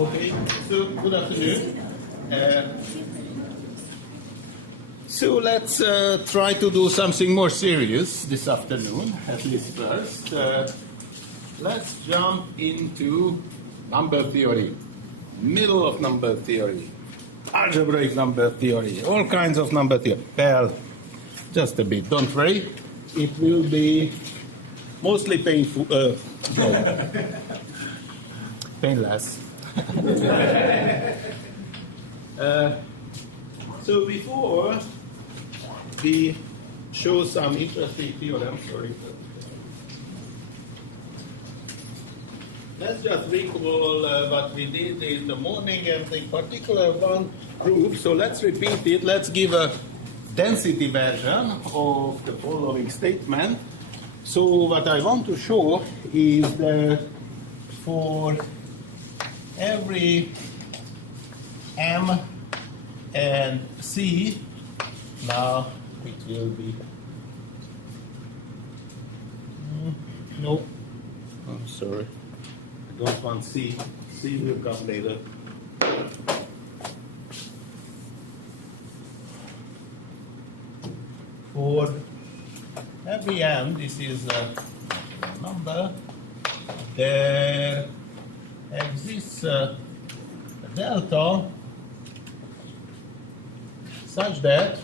Okay, so good afternoon. So let's try to do something more serious this afternoon, at least first. Let's jump into number theory, middle of number theory, algebraic number theory, all kinds of number theory. Well, just a bit, don't worry. It will be mostly painful, painless. So before we show some interesting theorems, let's just recall what we did in the morning and in particular one group. So let's repeat it. Let's give a density version of the following statement. So what I want to show is that for every M and C, now it will be, no, I'm sorry, I don't want C, C will come later. For every M, this is a number, there exists a delta such that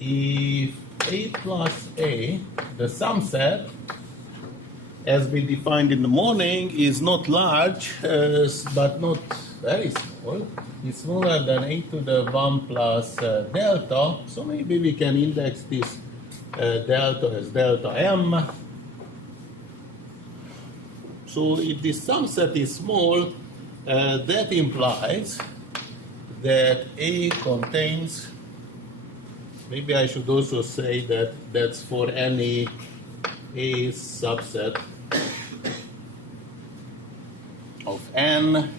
if A plus A, the sum set, as we defined in the morning, is not large, but not very small. It's smaller than A to the 1 plus delta, so maybe we can index this delta as delta M. So if this sum set is small, that implies that A contains, maybe I should also say that that's for any A subset of N,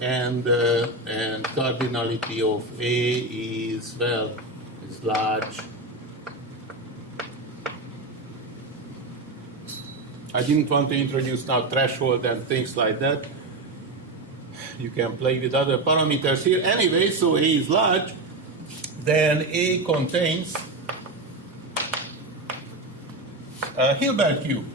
and cardinality of A is, well, is large. I didn't want to introduce now threshold and things like that. You can play with other parameters here. Anyway, so A is large, then A contains a Hilbert cube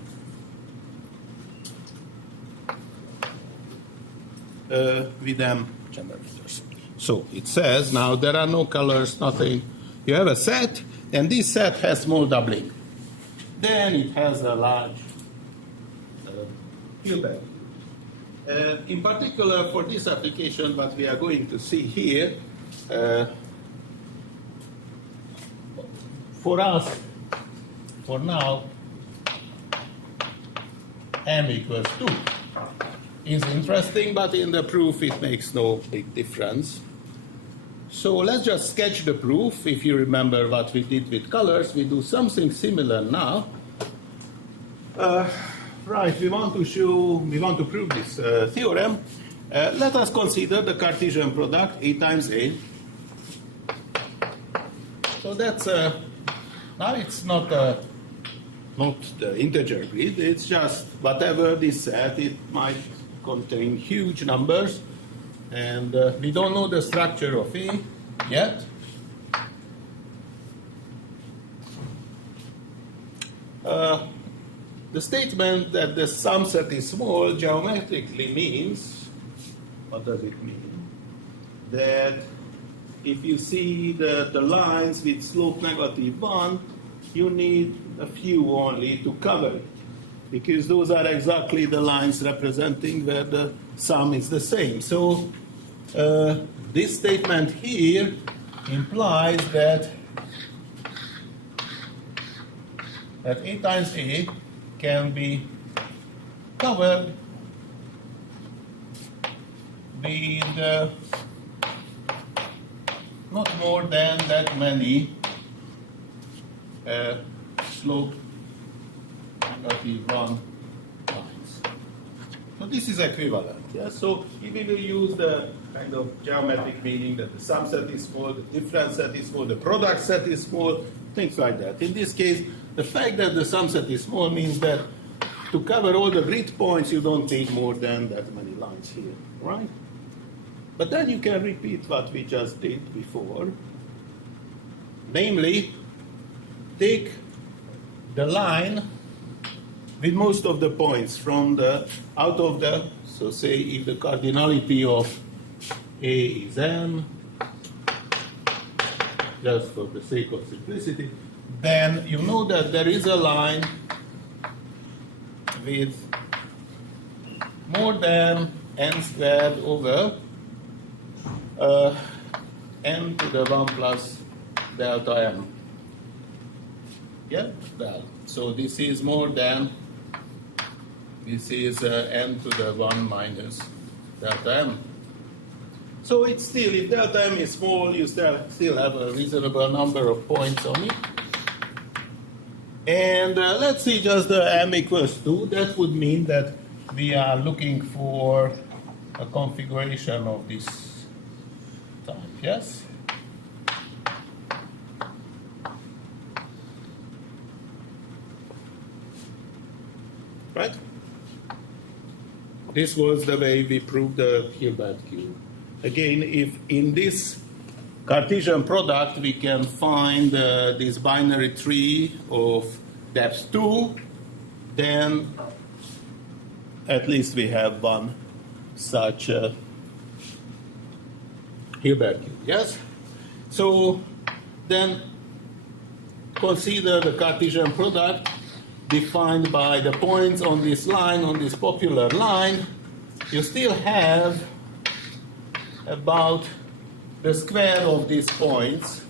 with M generators. So it says now there are no colors, nothing. You have a set, and this set has small doubling. Then it has a large Hilbert. In particular, for this application, what we are going to see here, for us, for now, M equals 2 is interesting, but in the proof it makes no big difference. So let's just sketch the proof. If you remember what we did with colors, we do something similar now. Right, we want to prove this theorem. Let us consider the Cartesian product, A times A. So that's, now it's not the integer grid, it's just whatever this set, it might contain huge numbers, and we don't know the structure of A yet. The statement that the sum set is small geometrically means, what does it mean? That if you see the lines with slope -1, you need a few only to cover it, because those are exactly the lines representing where the sum is the same. So this statement here implies that A times A can be covered with not more than that many slope -1 lines. So this is equivalent. Yeah? So if we will use the kind of geometric meaning that the sum set is small, the difference set is small, the product set is small, things like that. In this case, the fact that the sum set is small means that to cover all the grid points, you don't need more than that many lines here, right? But then you can repeat what we just did before. Namely, take the line with most of the points from the out of the, so say if the cardinality of A is n, just for the sake of simplicity, then you know that there is a line with more than n squared over n to the 1 plus delta m. Yeah, well, so this is more than, this is n to the 1 minus delta m. So it's still, if delta m is small, you still have a reasonable number of points on it. And let's see just the m equals 2. That would mean that we are looking for a configuration of this type, yes? Right? This was the way we proved the Hilbert cube. Again, if in this Cartesian product we can find this binary tree of depth 2, then at least we have one such Hilbert cube, yes? So then consider the Cartesian product defined by the points on this line, on this popular line. You still have about the square of these points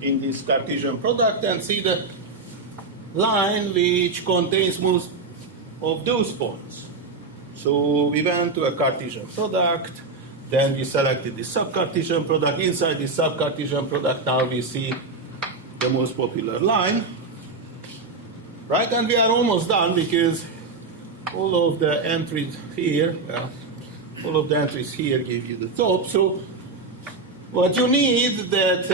in this Cartesian product, and see the line which contains most of those points. So we went to a Cartesian product, then we selected the sub-Cartesian product. Inside the sub-Cartesian product, now we see the most popular line, right? And we are almost done because all of the entries here, all of the entries here give you the top. So what you need that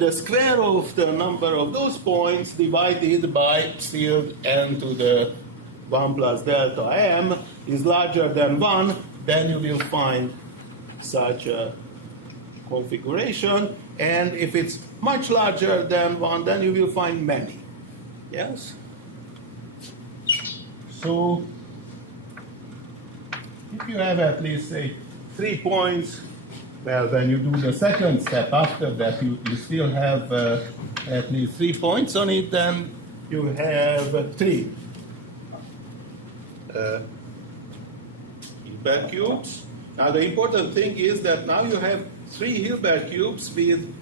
the square of the number of those points divided by still n to the 1 plus delta m is larger than 1, then you will find such a configuration. And if it's much larger than 1, then you will find many. Yes? So if you have at least, say, 3 points, well, when you do the second step after that, you still have at least 3 points on it, then you have 3 Hilbert cubes. Now the important thing is that now you have 3 Hilbert cubes with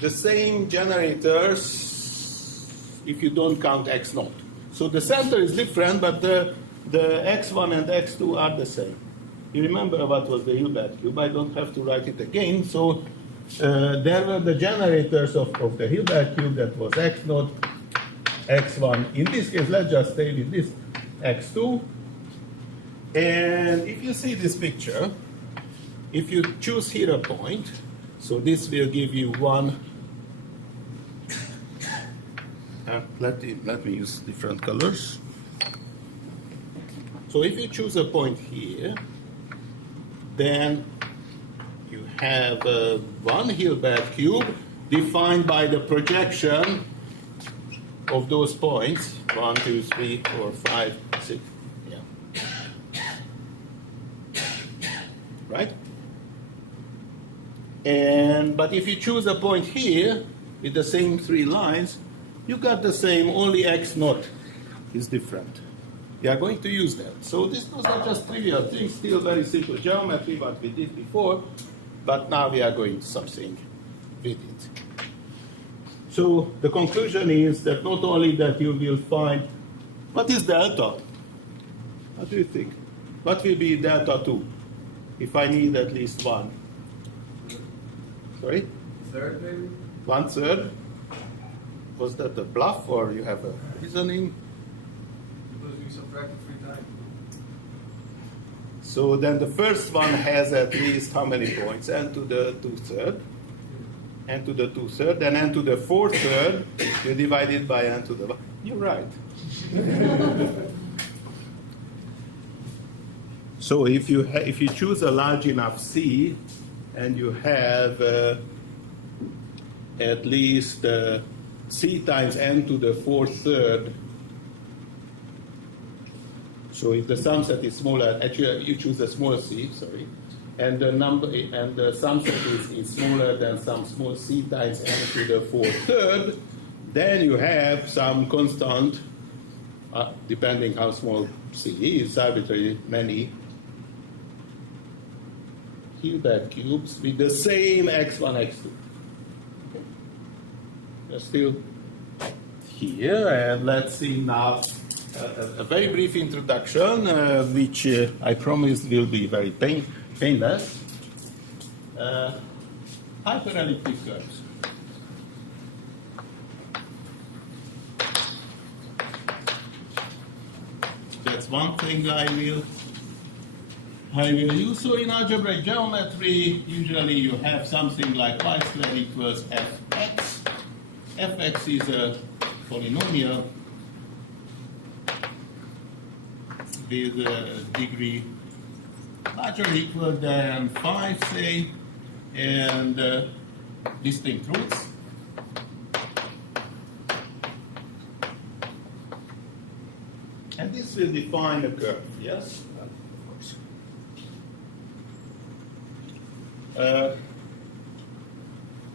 the same generators if you don't count x naught. So the center is different, but the x1 and x2 are the same. You remember what was the Hilbert cube? I don't have to write it again. So there were the generators of the Hilbert cube, that was x0, x1. In this case, let's just stay with this x2. And if you see this picture, if you choose here a point, so this will give you one. Let me use different colors. So if you choose a point here, then you have one Hilbert cube defined by the projection of those points. 1, 2, 3, 4, 5, 6. Yeah. Right? But if you choose a point here with the same 3 lines, you got the same, only x naught is different. We are going to use that. So those are just trivial things, still very simple geometry, what we did before, but now we are going to something with it. So the conclusion is that not only that you will find, what is delta? What do you think? What will be delta 2 if I need at least 1? Sorry? Third, maybe? 1/3? Was that a bluff or you have a reasoning? Because we subtracted 3 times. So then the first one has at least how many points? N to the 2/3. N to the 2/3. Then n to the 4/3, you divide it by n to the 1. You're right. So if you choose a large enough C, and you have at least C times n to the 4/3. So if the sum set is smaller, actually you choose a small c, sorry, and the sum set is smaller than some small c times n to the 4/3, then you have some constant, depending how small c is, arbitrarily many Hilbert cubes with the same x1, x2. They're still here, and let's see now a very brief introduction, which I promise will be very painless. Hyperelliptic curves. That's one thing I will use. So in algebraic geometry, usually you have something like y squared equals fx. Fx is a polynomial with a degree larger or equal than 5, say, and distinct roots. And this will define a curve, yes? Of course.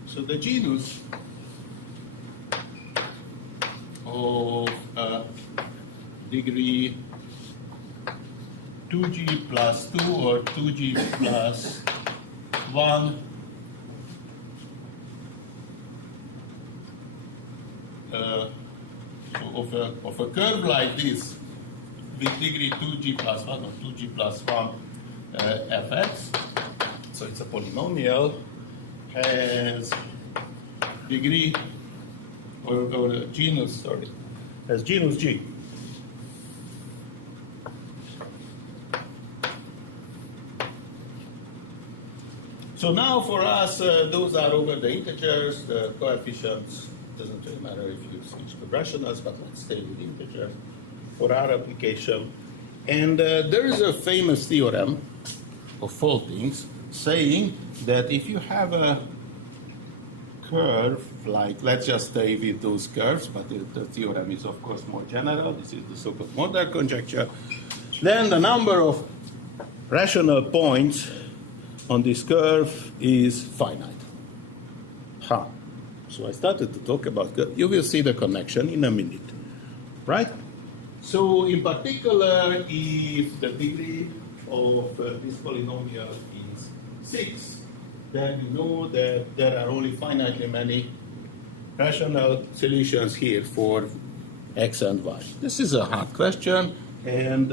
So the genus of degree 2g plus 2 or 2g plus 1 so of a curve like this with degree 2g plus 1 or 2g plus 1 fx, so it's a polynomial, has degree or genus, sorry, has genus G. So now for us, those are over the integers, the coefficients. Doesn't really matter if you switch to rationals, but let's stay with integers for our application. And there is a famous theorem of faultings saying that if you have a curve, like let's just stay with those curves, but the theorem is of course more general, this is the so-called model conjecture, then the number of rational points on this curve is finite. So I started to talk about curve. You will see the connection in a minute, right? So in particular, if the degree of this polynomial is 6, then you know that there are only finitely many rational solutions here for x and y. This is a hard question, and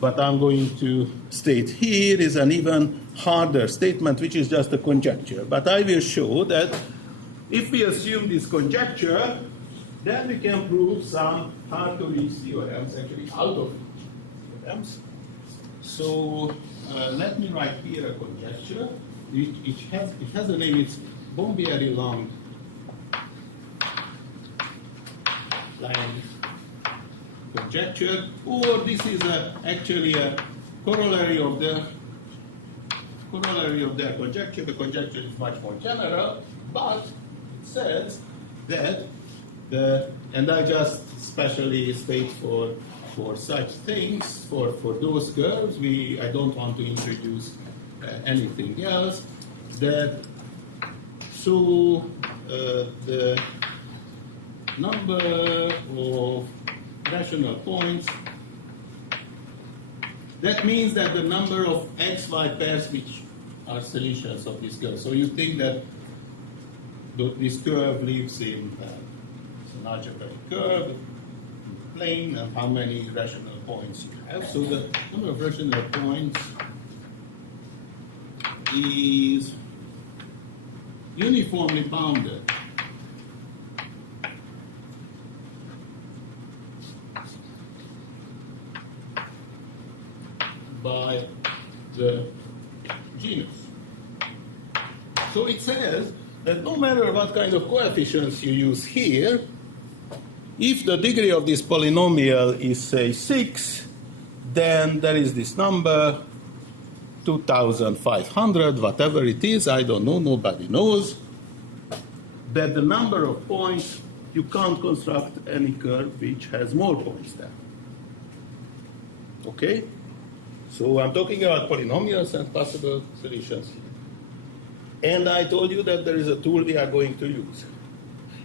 what I'm going to state here is an even harder statement, which is just a conjecture. But I will show that if we assume this conjecture, then we can prove some hard-to-reach theorems, actually out-of-reach theorems. So let me write here a conjecture. It has a name, it's Bombieri-Lang line conjecture, or this is actually a corollary of their conjecture. The conjecture is much more general, but it says that and I just specially state for such things, for those curves, I don't want to introduce anything else, that so the number of rational points, that means that the number of xy pairs which are solutions of this curve. So you think that this curve lives in an algebraic curve, plane, and how many rational points you have. So the number of rational points is uniformly bounded by the genus. So it says that no matter what kind of coefficients you use here, if the degree of this polynomial is, say, 6, then there is this number, 2,500, whatever it is, I don't know, nobody knows, that the number of points, you can't construct any curve which has more points there. Okay? So I'm talking about polynomials and possible solutions here. And I told you that there is a tool we are going to use.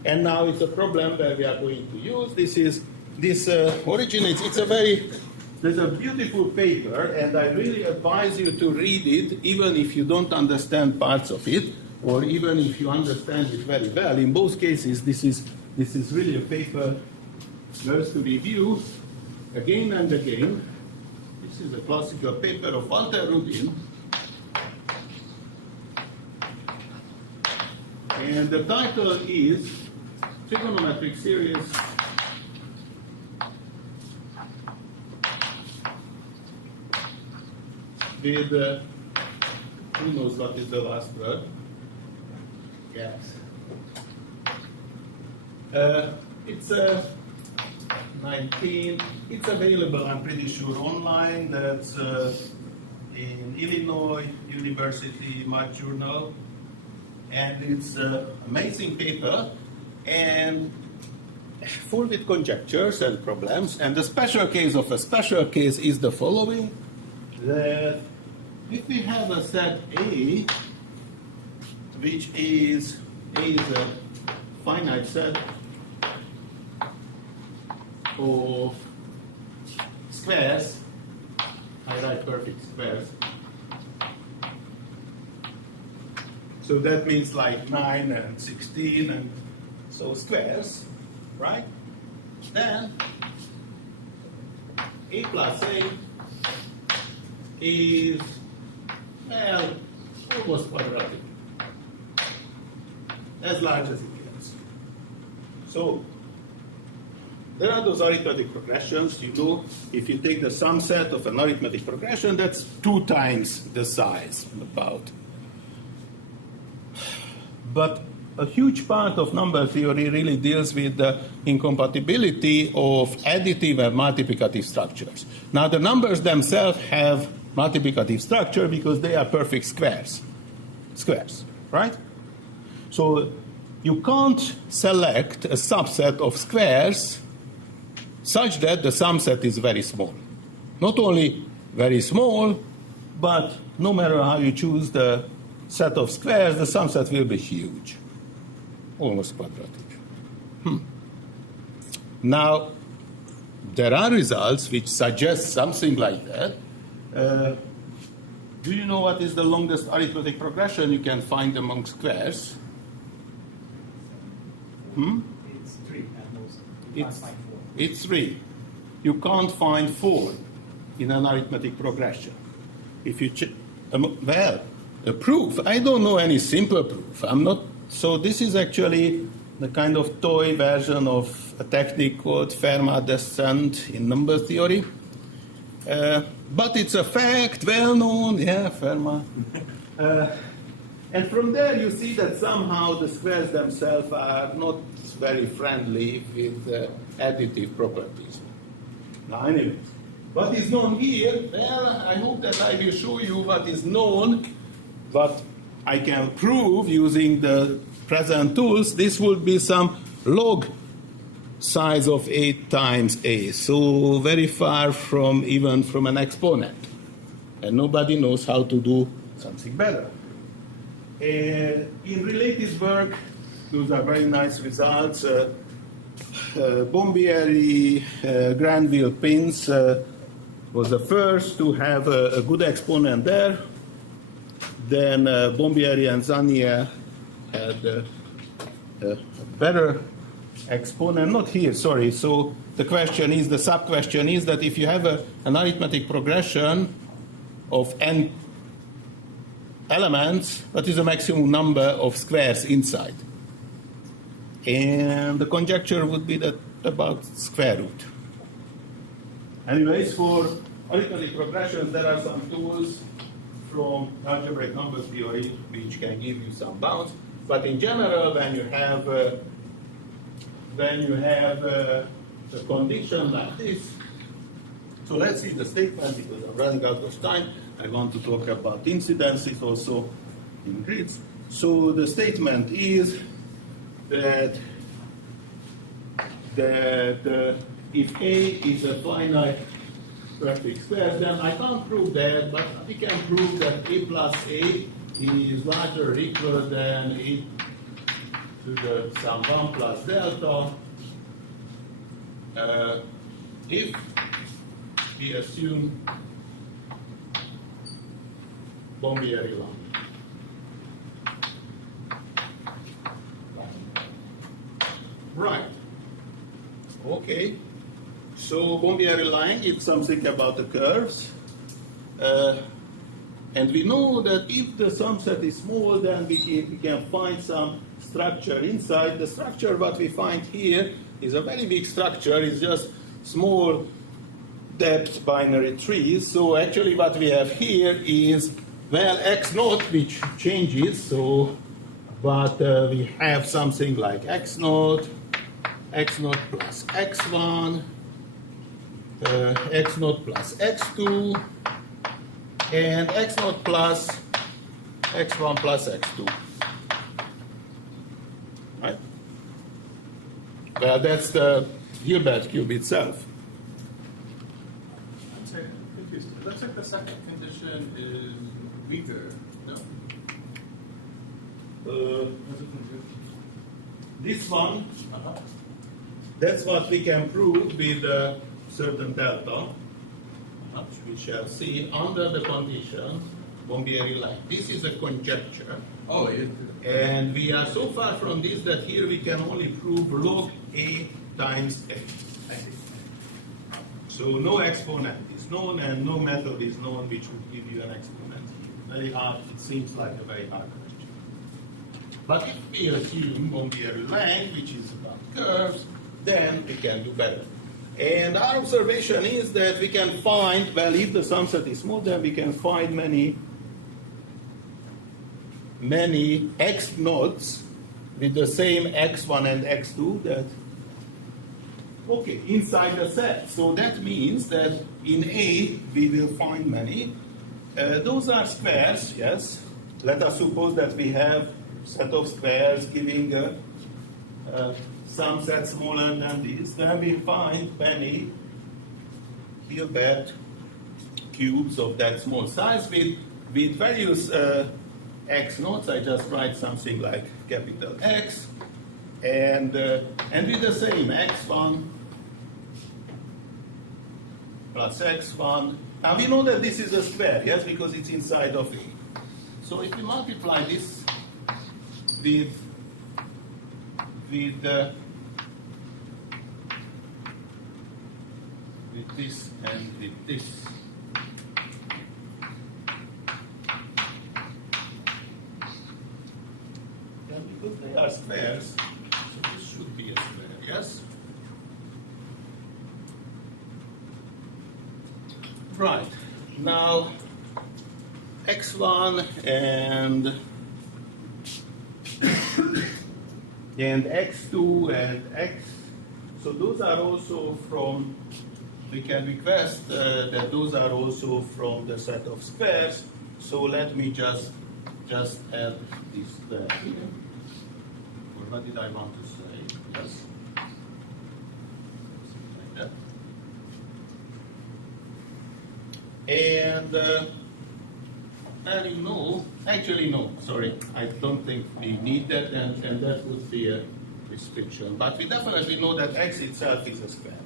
And now it's a problem that we are going to use. This originates, there's a beautiful paper, and I really advise you to read it, even if you don't understand parts of it, or even if you understand it very well. In both cases, this is really a paper worth to review again and again. This is a classical paper of Walter Rudin. And the title is Trigonometric Series with, who knows what is the last word? Yes. It's 19, it's available, I'm pretty sure, online. That's in Illinois University Math Journal. And it's an amazing paper, and full with conjectures and problems. And the special case of a special case is the following, that if we have a set A, which is a finite set of squares, I write perfect squares, so that means like 9 and 16 and so squares, right? Then A plus A is, well, almost quadratic, as large as it gets. So there are those arithmetic progressions, you know, if you take the sum set of an arithmetic progression, that's 2 times the size, about. But a huge part of number theory really deals with the incompatibility of additive and multiplicative structures. Now, the numbers themselves have multiplicative structure because they are perfect squares, right? So you can't select a subset of squares such that the sum set is very small. Not only very small, but no matter how you choose the set of squares, the sum set will be huge, almost quadratic. Now, there are results which suggest something like that. Do you know what is the longest arithmetic progression you can find among squares? It's 3 at most. You can't find 4. It's 3. You can't find 4 in an arithmetic progression. If you well, a proof. I don't know any simple proof. I'm not. So this is actually the kind of toy version of a technique called Fermat descent in number theory. But it's a fact, well known. Yeah, Fermat. And from there you see that somehow the squares themselves are not very friendly with additive properties. Now, anyways, what is known here? Well, I hope that I will show you what is known, but I can prove using the present tools. This would be some log size of 8 times a, so very far from even from an exponent. And nobody knows how to do something better. In related work, those are very nice results. Bombieri, Granville Pins was the first to have a good exponent there. Then Bombieri and Zanier had a better exponent, not here, sorry. So the question is, the sub-question is that if you have an arithmetic progression of n elements, what is the maximum number of squares inside? And the conjecture would be that about square root. Anyways, for arithmetic progressions, there are some tools from algebraic number theory which can give you some bounds. But in general, when you have when you have the condition like this. So let's see the statement because I'm running out of time. I want to talk about incidences also in grids. So the statement is that if A is a finite perfect square, then I can't prove that, but we can prove that A plus A is larger or equal than A to the sum 1 plus delta if we assume Bombieri line. Right. Okay. So Bombieri line is something about the curves. And we know that if the sum set is small, then we can find some structure inside. The structure what we find here is a very big structure. It's just small depth binary trees. So actually what we have here is, well, x naught, which changes. So, but we have something like x naught plus x1, x naught plus x2, and x naught plus x1 plus x2. Right? Well, that's the Hilbert cube itself. I'm sorry, confused. It looks like the second condition is weaker, no? This one, that's what we can prove with a certain delta, which we shall see under the condition Bombieri line. This is a conjecture. Oh, yeah. And we are so far from this that here we can only prove log A times A. So no exponent is known and no method is known which would give you an exponent. Very hard, it seems like a very hard question. But if we assume Bombieri line, which is about curves, then we can do better. And our observation is that we can find, well, if the sum set is small, then we can find many x nodes with the same x1 and x2 that, okay, inside the set. So that means that in A we will find many. Those are squares, yes. Let us suppose that we have set of squares giving some set smaller than this. Then we find many Hilbert cubes of that small size with various x nodes. I just write something like capital X, and with the same x1 plus x1. Now we know that this is a square, yes, because it's inside of A. So if we multiply this with this and with this, then because they are squares, so this should be a square, yes? Right. Now, x1 and x2 and x, so those are also from, we can request that those are also from the set of squares. So let me just add this there here. Or what did I want to say? Yes. Like that. And and you know, actually no, sorry, I don't think we need that, and that would be a restriction. But we definitely know that x itself is a square,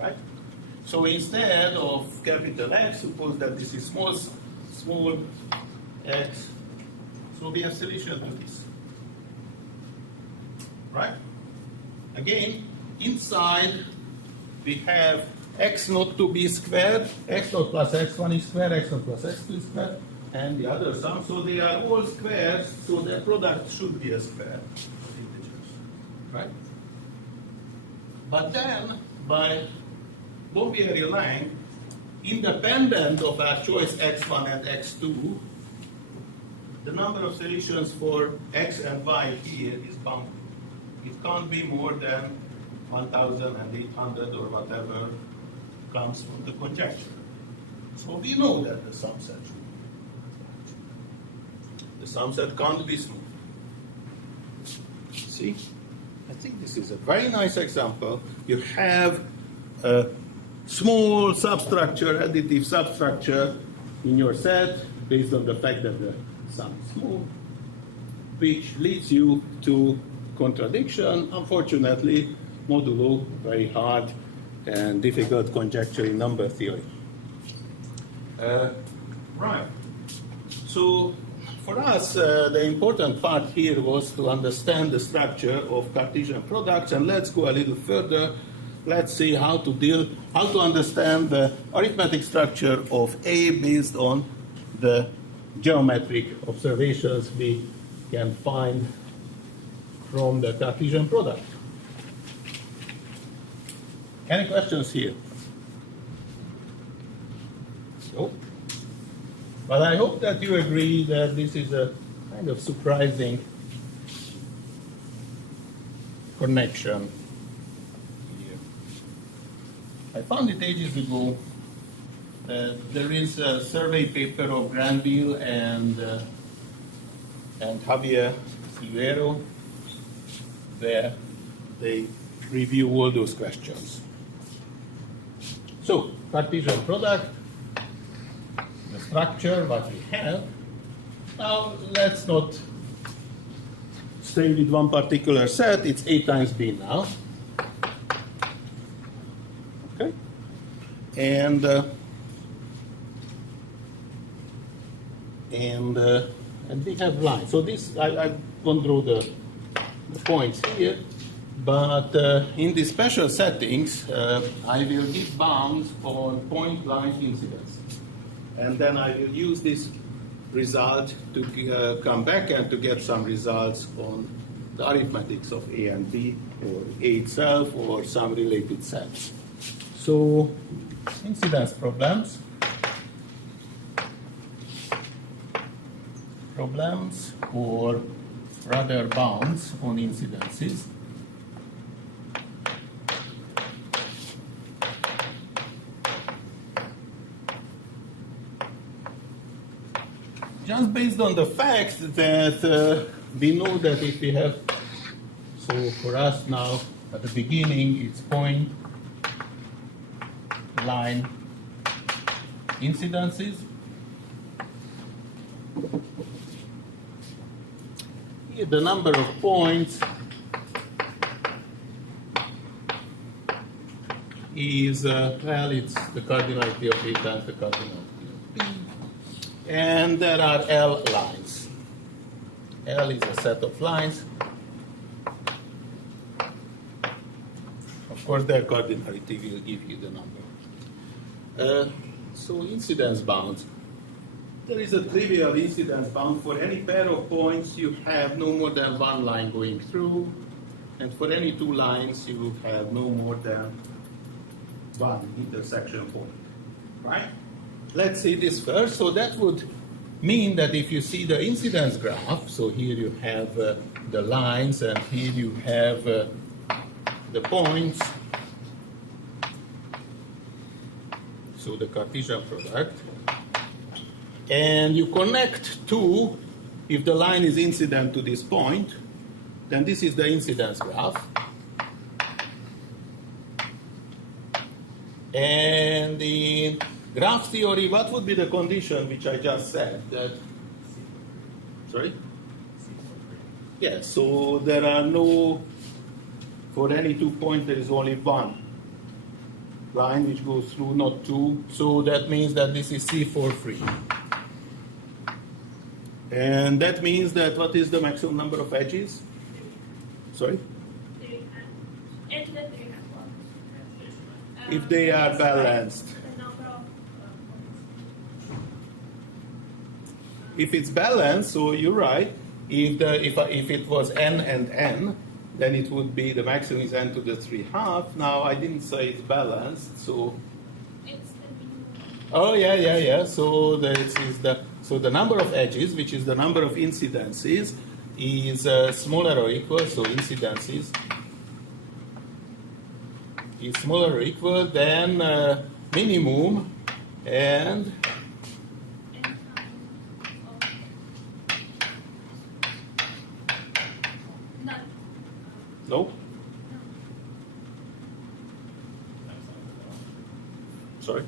right? So instead of capital X, suppose that this is small x, so we have solution to this, right? Again, inside we have x naught to be squared, x naught plus x1 is squared, x naught plus x2 is squared, and the other sum. So they are all squares, so their product should be a square of integers, right? But then, by Bombieri line, independent of our choice x1 and x2, the number of solutions for x and y here is bounded. It can't be more than 1,800 or whatever comes from the conjecture. So we know that the sum set should be. The sum set can't be smooth. See? I think this is a very nice example. You have a small substructure, additive substructure in your set based on the fact that the sum is smooth, which leads you to contradiction. Unfortunately, modulo, very hard and difficult conjecture in number theory. Right. So for us, the important part here was to understand the structure of Cartesian products, and let's go a little further. Let's see how to understand the arithmetic structure of A based on the geometric observations we can find from the Cartesian product. Any questions here? No? But I hope that you agree that this is a kind of surprising connection here. I found it ages ago. There is a survey paper of Granville and Javier Silvero where they review all those questions. So, Cartesian product, the structure, what we have. Now, let's not stay with one particular set. It's A times B now. Okay? And we have lines. So this, I won't draw the points here, but in the special settings, I will give bounds on point line incidence. And then I will use this result to come back and to get some results on the arithmetics of A and B, or A itself, or some related sets. So, incidence problems, or rather bounds on incidences. Just based on the fact that we know that if we have, so for us now, at the beginning, it's point line incidences. Here the number of points is, well, it's the cardinality of A times the cardinality of B. And there are L lines. L is a set of lines. Of course, their cardinality will give you the number. So incidence bounds. There is a trivial incidence bound. For any pair of points, you have no more than one line going through. And for any two lines, you have no more than one intersection point. Right? Let's see this first. So that would mean that if you see the incidence graph, so here you have the lines and here you have the points, so the Cartesian product, and you connect two, if the line is incident to this point, then this is the incidence graph. And in graph theory, what would be the condition which I just said? That, sorry? Yes, so there are no, for any 2 points, there is only one line which goes through, not two. So that means that this is C4 free. And that means that what is the maximum number of edges? Sorry? If they are balanced. If it's balanced, so you're right. If it was n and n, then it would be the maximum is n to the 3/2. Now I didn't say it's balanced, so. Oh yeah. So the number of edges, which is the number of incidences, is smaller or equal. So incidences is smaller or equal than minimum and no? Sorry?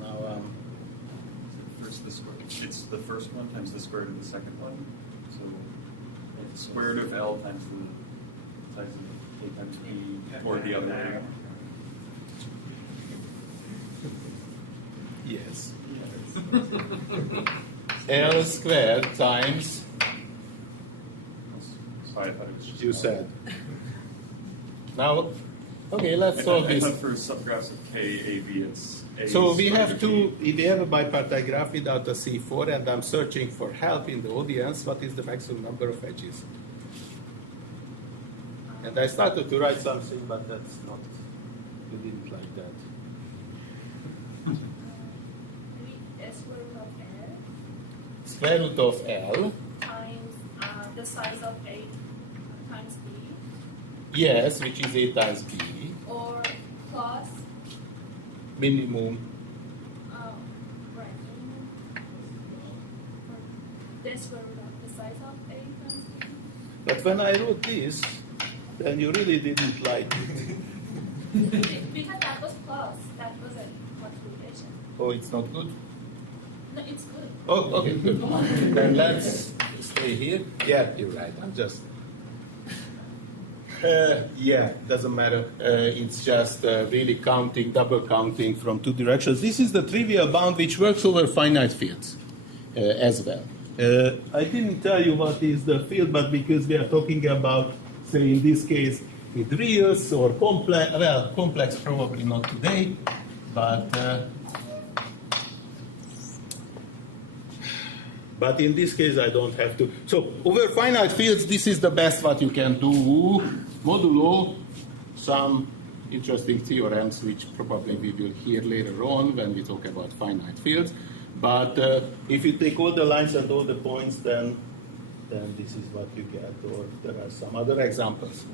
Now, First the square. It's the first one times the square root of the second one. So it's square root of L times the size of A times B, or the other way. yes. L squared times, Sorry, I thought it was just you L. said. Now, okay, let's solve I this. thought for subgraphs of K, A, B, it's A. So we square have root of to, B. if we have a bipartite graph without a C4 and I'm searching for help in the audience, what is the maximum number of edges? And I started to write something, but that's not, you didn't like that. Square root of L. Times the size of A times B, Yes, which is A times B. or plus Minimum. right, the square root of the size of A times B. But when I wrote this, then you really didn't like it. Because that was plus, that wasn't multiplication. Oh, it's not good? No, it's good. Oh, okay, good. Then let's stay here. Yeah, you're right. I'm just. Yeah, doesn't matter. It's just really counting, double counting from two directions. This is the trivial bound which works over finite fields as well. I didn't tell you what is the field, but because we are talking about, say, in this case, with reals or complex, well, complex probably not today, but in this case, I don't have to. So over finite fields, this is the best what you can do, modulo some interesting theorems, which probably we will hear later on when we talk about finite fields. But if you take all the lines and all the points, then this is what you get, or there are some other examples.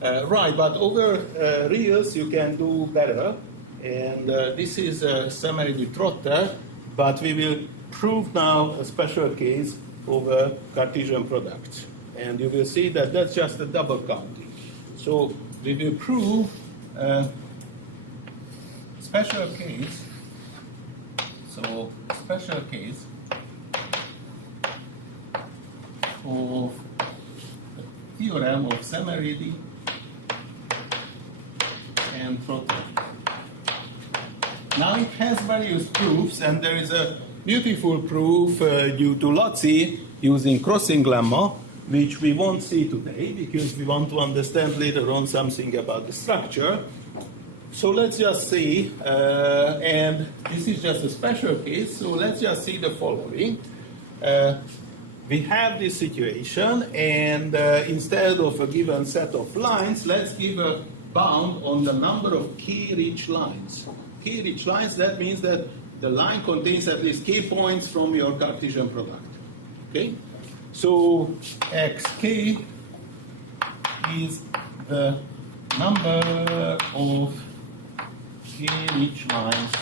Right, but over reals, you can do better. And this is Semeridi-Trotter, but we will prove now a special case over Cartesian products. And you will see that that's just a double counting. So we will prove a special case. So special case of the theorem of Semeridi and Trotter. Now it has various proofs, and there is a beautiful proof due to Lotzi using crossing lemma, which we won't see today because we want to understand later on something about the structure. So let's just see, and this is just a special case, so let's just see the following. We have this situation, and instead of a given set of lines, let's give a bound on the number of k-rich lines. K-rich lines, that means that the line contains at least k points from your Cartesian product. Okay? So xk is the number of k-rich lines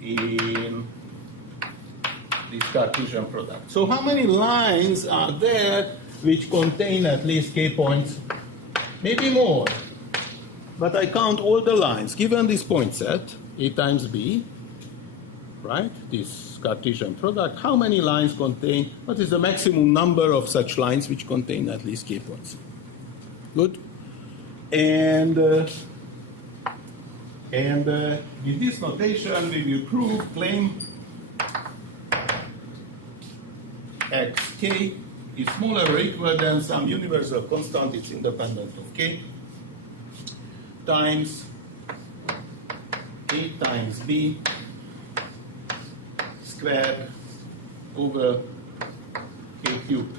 in this Cartesian product. So how many lines are there which contain at least k points? Maybe more. But I count all the lines. Given this point set, A times B, right, this Cartesian product, how many lines contain, what is the maximum number of such lines which contain at least k points? Good? And with this notation, we will claim xk is smaller or equal than some universal constant, it's independent of k, times A times B squared over k cubed.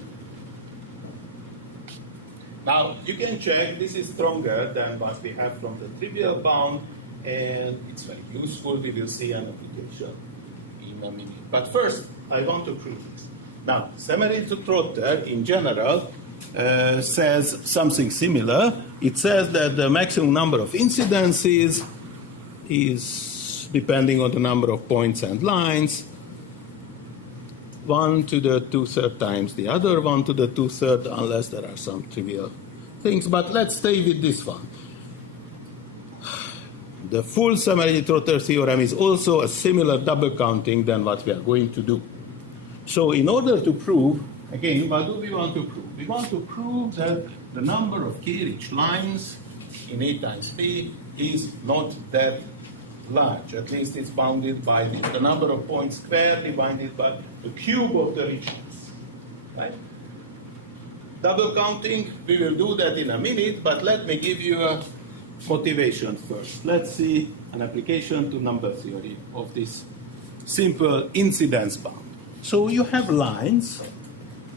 Now, you can check, this is stronger than what we have from the trivial bound, and it's very useful. We will see an application in a minute. But first, I want to prove this. Now, semi-trotter in general says something similar. It says that the maximum number of incidences is depending on the number of points and lines, 1 to the 2/3 times the other 1 to the 2/3, unless there are some trivial things. But let's stay with this one. The full semi-trotter theorem is also a similar double counting than what we are going to do. So in order to prove, again, what do we want to prove? We want to prove that the number of K-rich lines in A times B is not that large. At least it's bounded by the number of points squared divided by the cube of the richness. Right? Double counting, we will do that in a minute, but let me give you a motivation first. Let's see an application to number theory of this simple incidence bound. So you have lines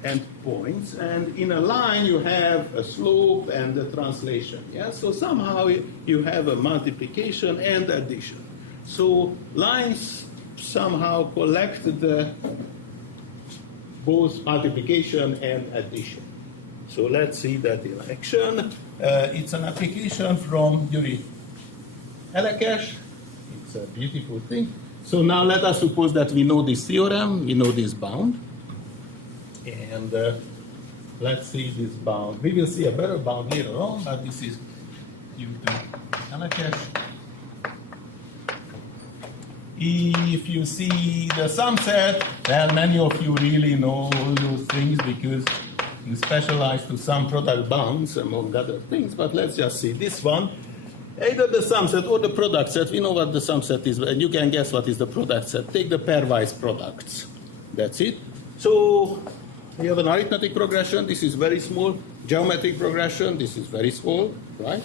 and points, and in a line you have a slope and a translation. Yeah? So somehow you have a multiplication and addition. So lines somehow collect the both multiplication and addition. So let's see that in action. It's an application from Yuri Elekes. It's a beautiful thing. So now let us suppose that we know this theorem, we know this bound. And let's see this bound. We will see a better bound later on, but this is due to Elekes. If you see the sum set, well, many of you really know all those things because you specialize to some product bounds, among other things. But let's just see this one. Either the sum set or the product set. We know what the sum set is, and you can guess what is the product set. Take the pairwise products. That's it. So we have an arithmetic progression. This is very small. Geometric progression. This is very small, right?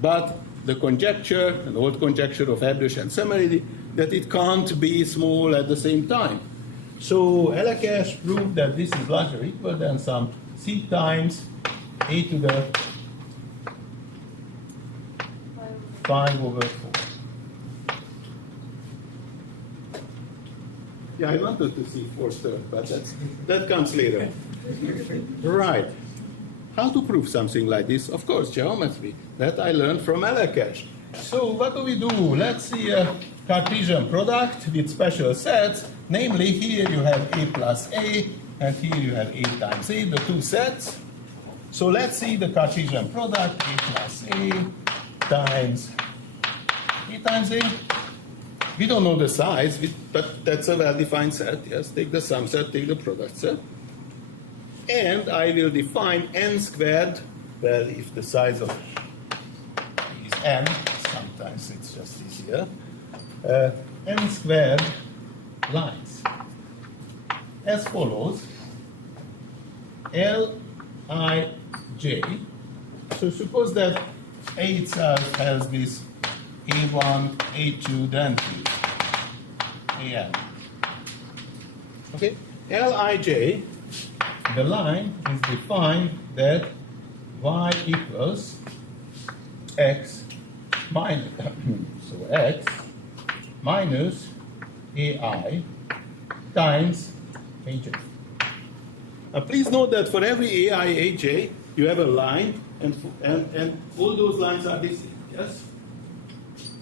But the conjecture, an old conjecture of Erdős and Szemerédi, that it can't be small at the same time. So Elekes proved that this is larger or equal than some c times a to the 5/4. Yeah, I wanted to see 4/3, but that comes later. Right. How to prove something like this? Of course, geometry. That I learned from Elekes. So what do we do? Let's see a Cartesian product with special sets. Namely, here you have A plus A, and here you have A times A, the two sets. So let's see the Cartesian product, A plus A times A. We don't know the size, but that's a well-defined set. Yes, take the sum set, take the product set. And I will define n squared. Well, if the size of is n, sometimes it's just easier. N squared lines as follows: Lij. So suppose that A itself has this A1, A2, then AN. Okay, Lij. The line is defined that y equals x minus, so x minus ai times aj. Now please note that for every ai, aj, you have a line, and all those lines are distinct, yes?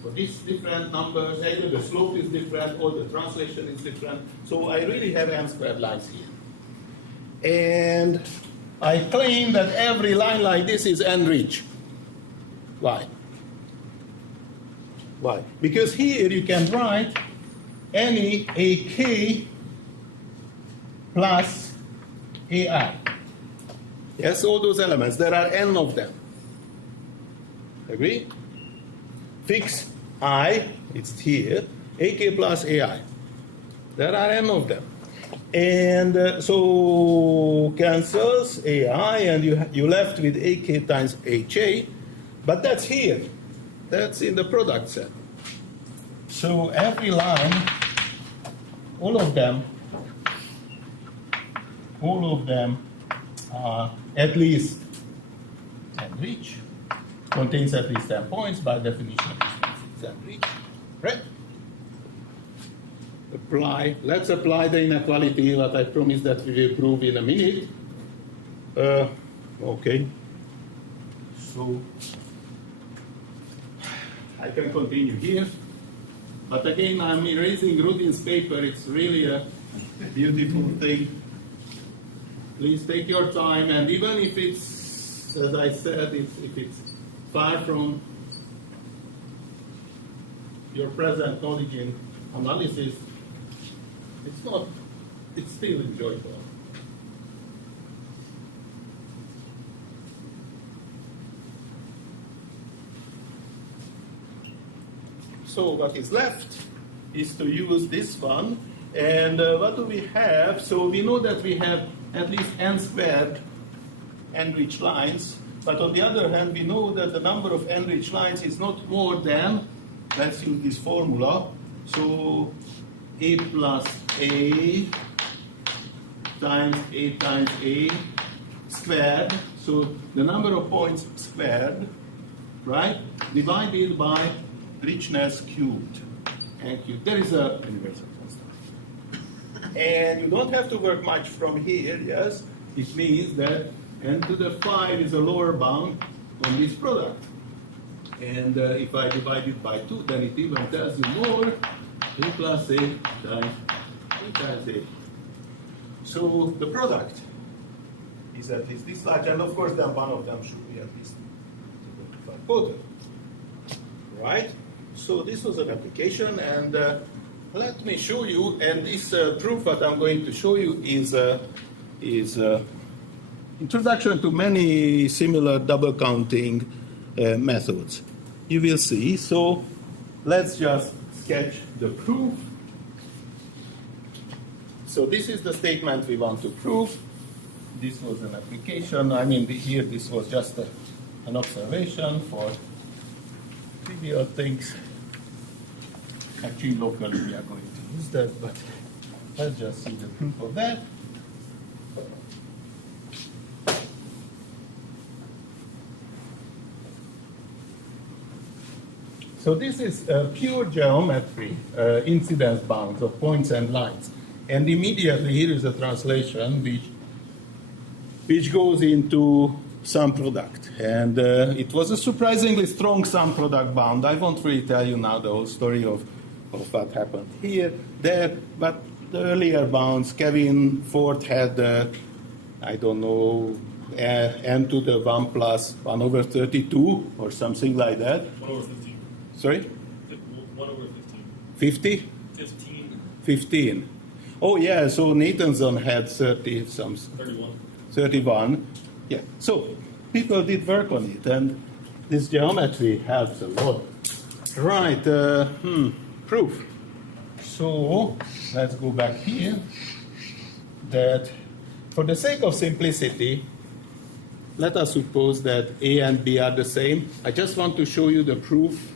For these different numbers, either the slope is different or the translation is different. So I really have n squared lines here. And I claim that every line like this is n-rich. Why? Why? Because here you can write any AK plus AI. Yes, all those elements. There are n of them. Agree? Fix I, it's here, AK plus AI. There are n of them. And so cancels AI, and you left with AK times HA, but that's here. That's in the product set. So every line, all of them are at least 10 reach, contains at least 10 points, by definition it's 10 reach, right? let's apply the inequality that I promised that we will prove in a minute. Okay. So I can continue here. But again, I'm erasing Rudin's paper. It's really a beautiful thing. Please take your time, and even if it's, as I said, if it's far from your present knowledge in analysis, it's still enjoyable. So what is left is to use this one. And what do we have? So we know that we have at least n squared enriched lines. But on the other hand, we know that the number of enriched lines is not more than, let's use this formula. So a plus a times a squared. So the number of points squared, right, divided by richness cubed. And cubed. There is a universal constant. And you don't have to work much from here, yes? It means that n to the 5 is a lower bound on this product. And if I divide it by 2, then it even tells you more. A plus a times a. So the product is at least this large, and of course then one of them should be at least 25 quota. Right? So this was an application, and let me show you, and this proof that I'm going to show you is introduction to many similar double counting methods. You will see. So let's just sketch the proof. So this is the statement we want to prove. This was an application. I mean, here this was just an observation for trivial things. Actually, locally we are going to use that, but let's just see the proof of that. So this is pure geometry, incidence bounds of points and lines. And immediately here is a translation which goes into sum product. And it was a surprisingly strong sum product bound. I won't really tell you now the whole story of what happened here, there, but the earlier bounds, Kevin Ford had, I don't know, n to the 1 plus 1 over 32 or something like that. 1 over 15. Sorry? 1 over 15. 50? 15. 15. Oh, yeah, so Nathanson had 30 some. 31. 31. Yeah, so people did work on it, and this geometry helps a lot. Right, proof. So let's go back here. That for the sake of simplicity, let us suppose that A and B are the same. I just want to show you the proof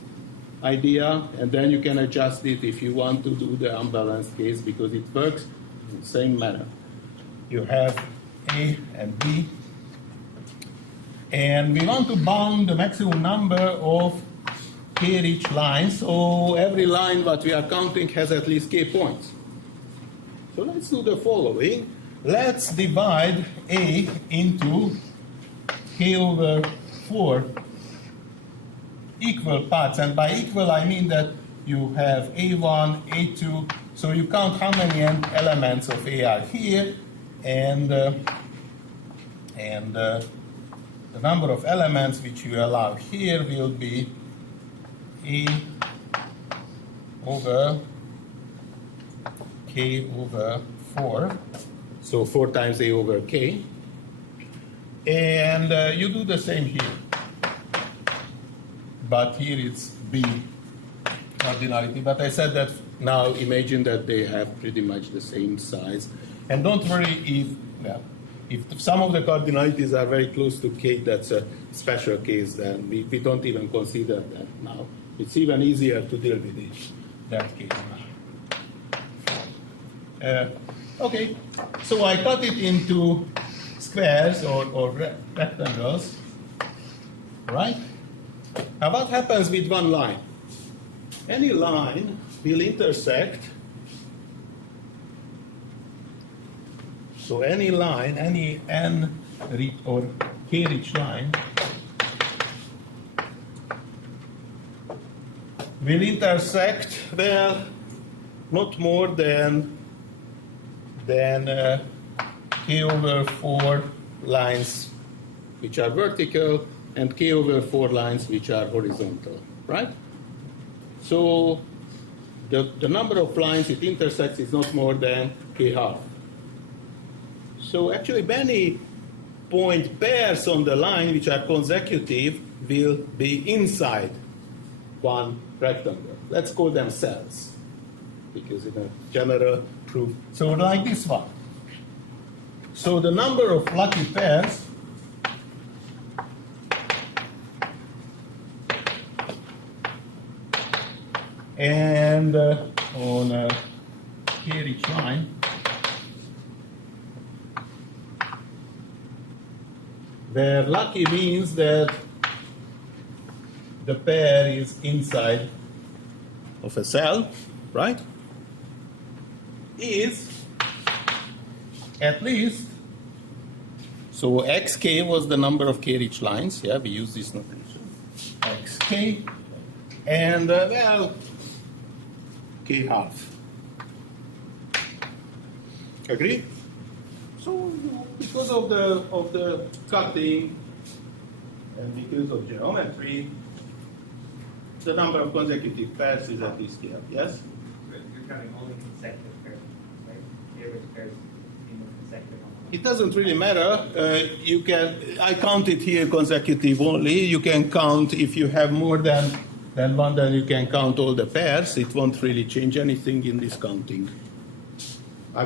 idea, and then you can adjust it if you want to do the unbalanced case, because it works in the same manner. You have A and B, and we want to bound the maximum number of k-rich lines, so every line that we are counting has at least k points. So let's do the following. Let's divide A into k over 4 equal parts, and by equal I mean that you have A1, A2, so you count how many elements of A are here, and the number of elements which you allow here will be A over K over 4, so 4 times A over K, and you do the same here. But here it's B cardinality. But I said that now imagine that they have pretty much the same size. And don't worry if some of the cardinalities are very close to K, that's a special case, then we don't even consider that now. It's even easier to deal with that case now. Okay, so I cut it into squares or rectangles, right? Now what happens with one line? Any line will intersect So any line, any n or k rich line will intersect, well, not more than k over 4 lines which are vertical and k over 4 lines which are horizontal, right? So the number of lines it intersects is not more than k half. So actually many point pairs on the line which are consecutive will be inside one rectangle. Let's call them cells, because in a general proof. So like this one. So the number of lucky pairs and on a k-rich line, where lucky means that the pair is inside of a cell, right? Is at least, so xk was the number of k-rich lines, yeah, we use this notation, xk, and well, k half. Agree? So because of the cutting and because of geometry, the number of consecutive pairs is at least here. Yes? You're counting only consecutive pairs, right? K-rich pairs being consecutive. It doesn't really matter. I count it here consecutive only. You can count if you have more than one, then you can count all the pairs. It won't really change anything in this counting.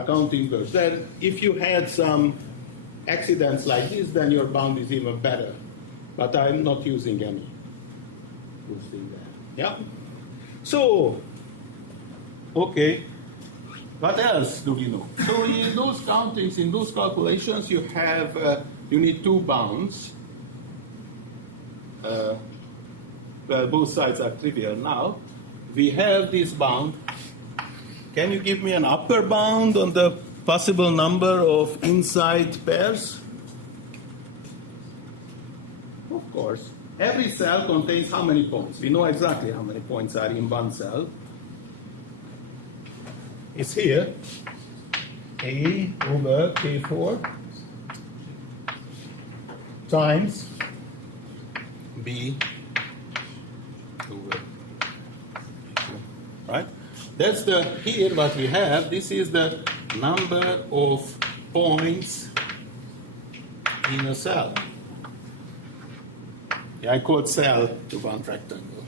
Counting goes. Then if you had some accidents like this, then your bound is even better. But I'm not using any. We'll see that. Yeah? So, okay. What else do we know? So in those countings, in those calculations, you have, you need two bounds. Well, both sides are trivial now. We have this bound. Can you give me an upper bound on the possible number of inside pairs? Of course. Every cell contains how many points? We know exactly how many points are in one cell. It's here. A over K4 times B over K2. Right? That's here what we have. This is the number of points in a cell. Yeah, I called cell to one rectangle.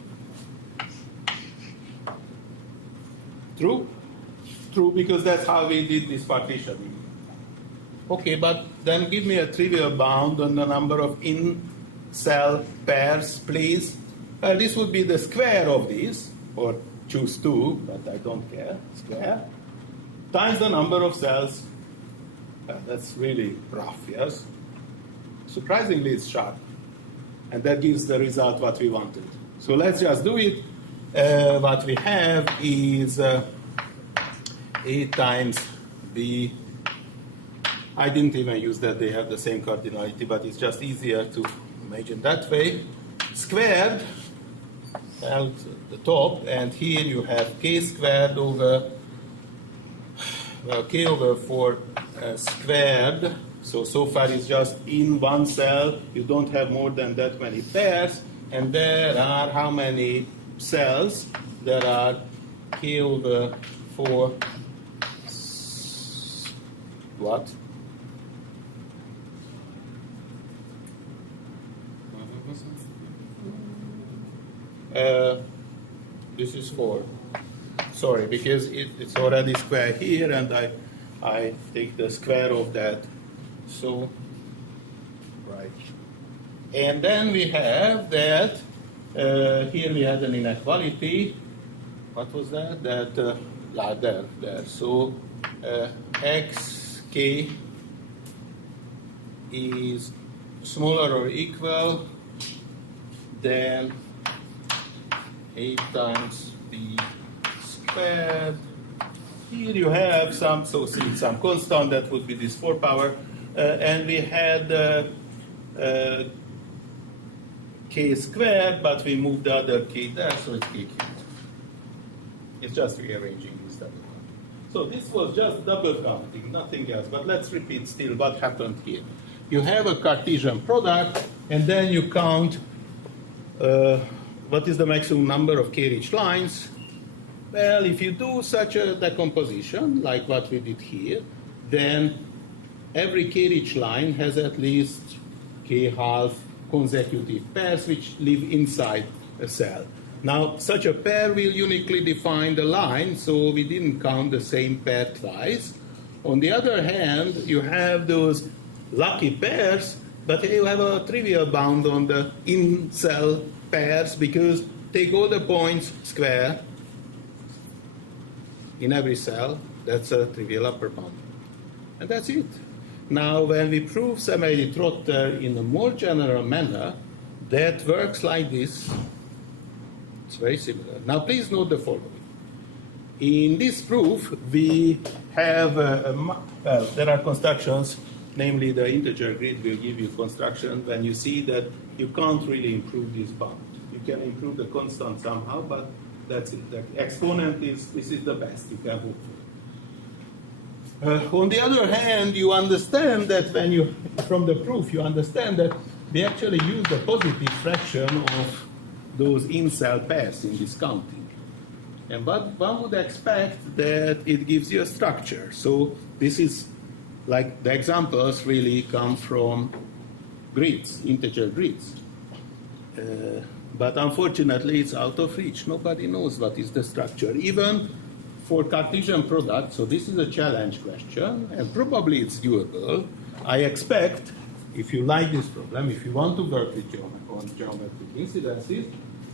True? True, because that's how we did this partitioning. Okay, but then give me a trivial bound on the number of in-cell pairs, please. Well, this would be the square of these, or choose 2, but I don't care, square, times the number of cells. That's really rough, yes? Surprisingly, it's sharp. And that gives the result what we wanted. So let's just do it. What we have is A times B. I didn't even use that they have the same cardinality, but it's just easier to imagine that way. Squared at the top, and here you have k squared over, well, k over 4 squared. So far it's just in one cell. You don't have more than that many pairs. And there are how many cells? There are k over 4 what? This is 4. Sorry, because it's already square here, and I take the square of that. So, right. And then we have that, here we had an inequality. What was that? That, there. So, xk is smaller or equal than A times B squared here you have some, so see, some constant that would be this 4 power, and we had k squared, but we moved the other k there, so it's k cubed. It's just rearranging this double counting. So this was just double counting, nothing else. But let's repeat still what happened here. You have a Cartesian product, and then you count what is the maximum number of k-rich lines. Well, if you do such a decomposition, like what we did here, then every k-rich line has at least k-half consecutive pairs which live inside a cell. Now, such a pair will uniquely define the line, so we didn't count the same pair twice. On the other hand, you have those lucky pairs, but you have a trivial bound on the in-cell pairs because take all the points square in every cell, that's a trivial upper bound. And that's it. Now, when we prove semi-Trotter in a more general manner, that works like this. It's very similar. Now, please note the following. In this proof, we have, there are constructions, namely the integer grid will give you construction when you see that you can't really improve this bound. You can improve the constant somehow, but that's it. The exponent is, this is the best you can hope for. On the other hand, you understand that when you, from the proof, you understand that we actually use the positive fraction of those in-cell pairs in this counting. And what one would expect that it gives you a structure. So this is like the examples really come from grids, integer grids. But unfortunately, it's out of reach. Nobody knows what is the structure. Even for Cartesian products, so this is a challenge question, and probably it's doable. I expect, if you like this problem, if you want to work with on geometric incidences,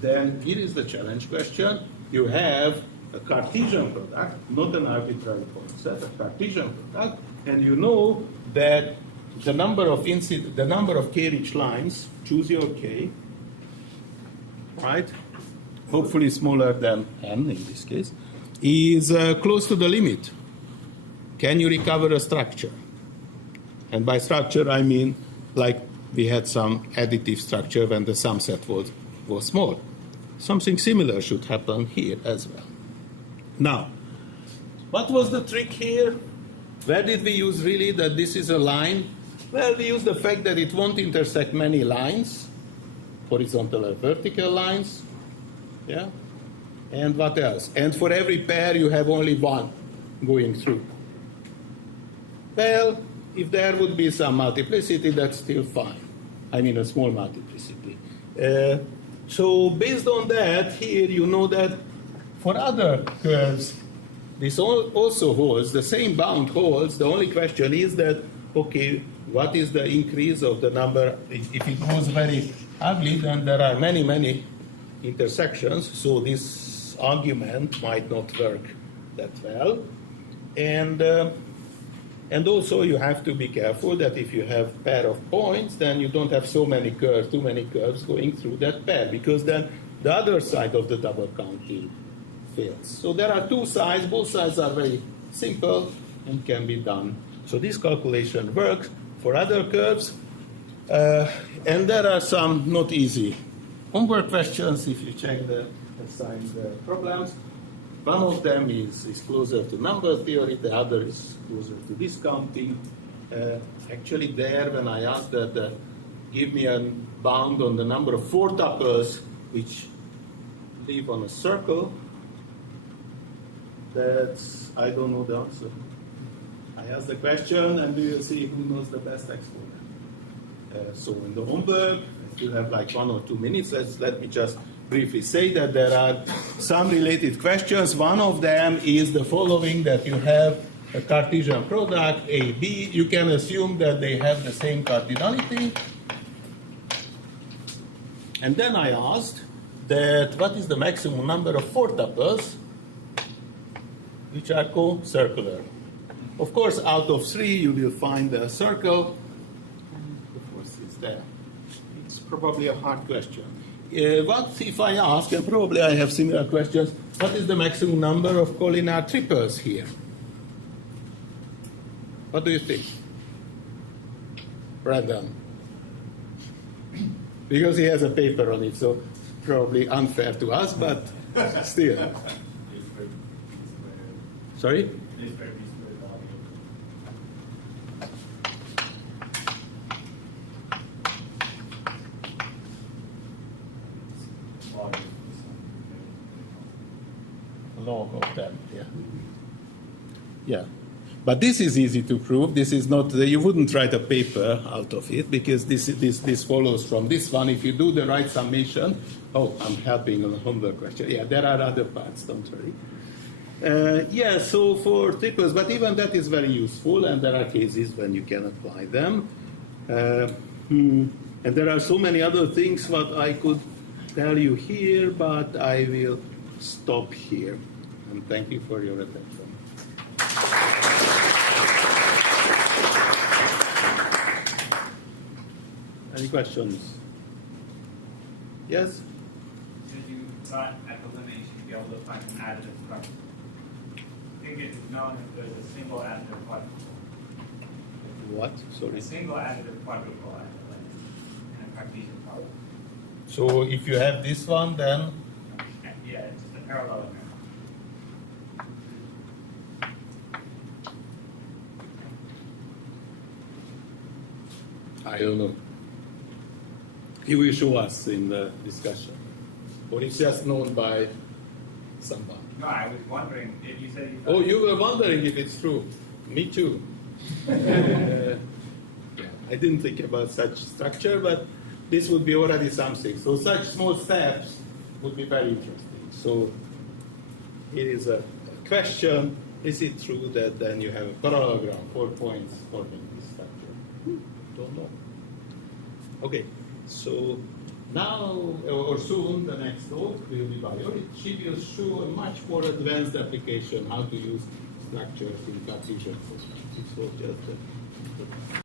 then here is the challenge question. You have a Cartesian product, not an arbitrary concept, a Cartesian product, and you know that the number of k-rich lines, choose your k, right? Hopefully smaller than n in this case, is close to the limit. Can you recover a structure? And by structure, I mean like we had some additive structure when the sum set was small. Something similar should happen here as well. Now, what was the trick here? Where did we use really that this is a line? Well, we use the fact that it won't intersect many lines, horizontal or vertical lines. Yeah? And what else? And for every pair, you have only one going through. Well, if there would be some multiplicity, that's still fine. I mean, a small multiplicity. So based on that, here you know that for other curves, this also holds, the same bound holds. The only question is that, okay, what is the increase of the number? If it goes very ugly, then there are many, many intersections, so this argument might not work that well. And also you have to be careful that if you have a pair of points, then you don't have so many curves, too many curves going through that pair, because then the other side of the double counting fails. So there are two sides, both sides are very simple and can be done. So this calculation works for other curves, and there are some not easy homework questions if you check the assigned problems. One of them is closer to number theory, the other is closer to discounting. Actually there, when I asked that give me a bound on the number of 4 tuples which live on a circle, that's, I don't know the answer. I asked the question and we will see who knows the best exponent. So in the homework, I still have like 1 or 2 minutes. Let me just briefly say that there are some related questions. One of them is the following, that you have a Cartesian product, A, B. You can assume that they have the same cardinality. And then I asked that what is the maximum number of 4 tuples which are co-circular. Of course, out of 3, you will find a circle. The fourth is there. It's probably a hard question. What if I ask, and probably I have similar questions, what is the maximum number of collinear triples here? What do you think? Brandon? Because he has a paper on it, so probably unfair to us, but still. Sorry? Log of them, yeah. Yeah. But this is easy to prove. This is not, you wouldn't write a paper out of it because this follows from this one. If you do the right summation, oh, I'm helping on the homework question. Yeah, there are other parts, don't worry. Yeah, so for triples, but even that is very useful, and there are cases when you can apply them. And there are so many other things what I could tell you here, but I will stop here. And thank you for your attention. Any questions? Yes? Did you thought at the limit you should be able to find an additive structure? I think it's known if there's a single additive quadruple. What? Sorry. A single additive quadruple at the limit in a Cartesian problem. So if you have this one, then Yeah, it's just a parallelogram. I don't know. He will show us in the discussion. Or it's just known by someone. No, I was wondering if you said you. Oh, you were wondering if it's true. Me too. Yeah, I didn't think about such structure, but this would be already something. So such small steps would be very interesting. So here is a question. Is it true that then you have a parallelogram, 4 points forming this structure? Don't know. Okay, so now or soon the next talk will be by Yori. She will show a much more advanced application how to use structures in Cartesian form. It was just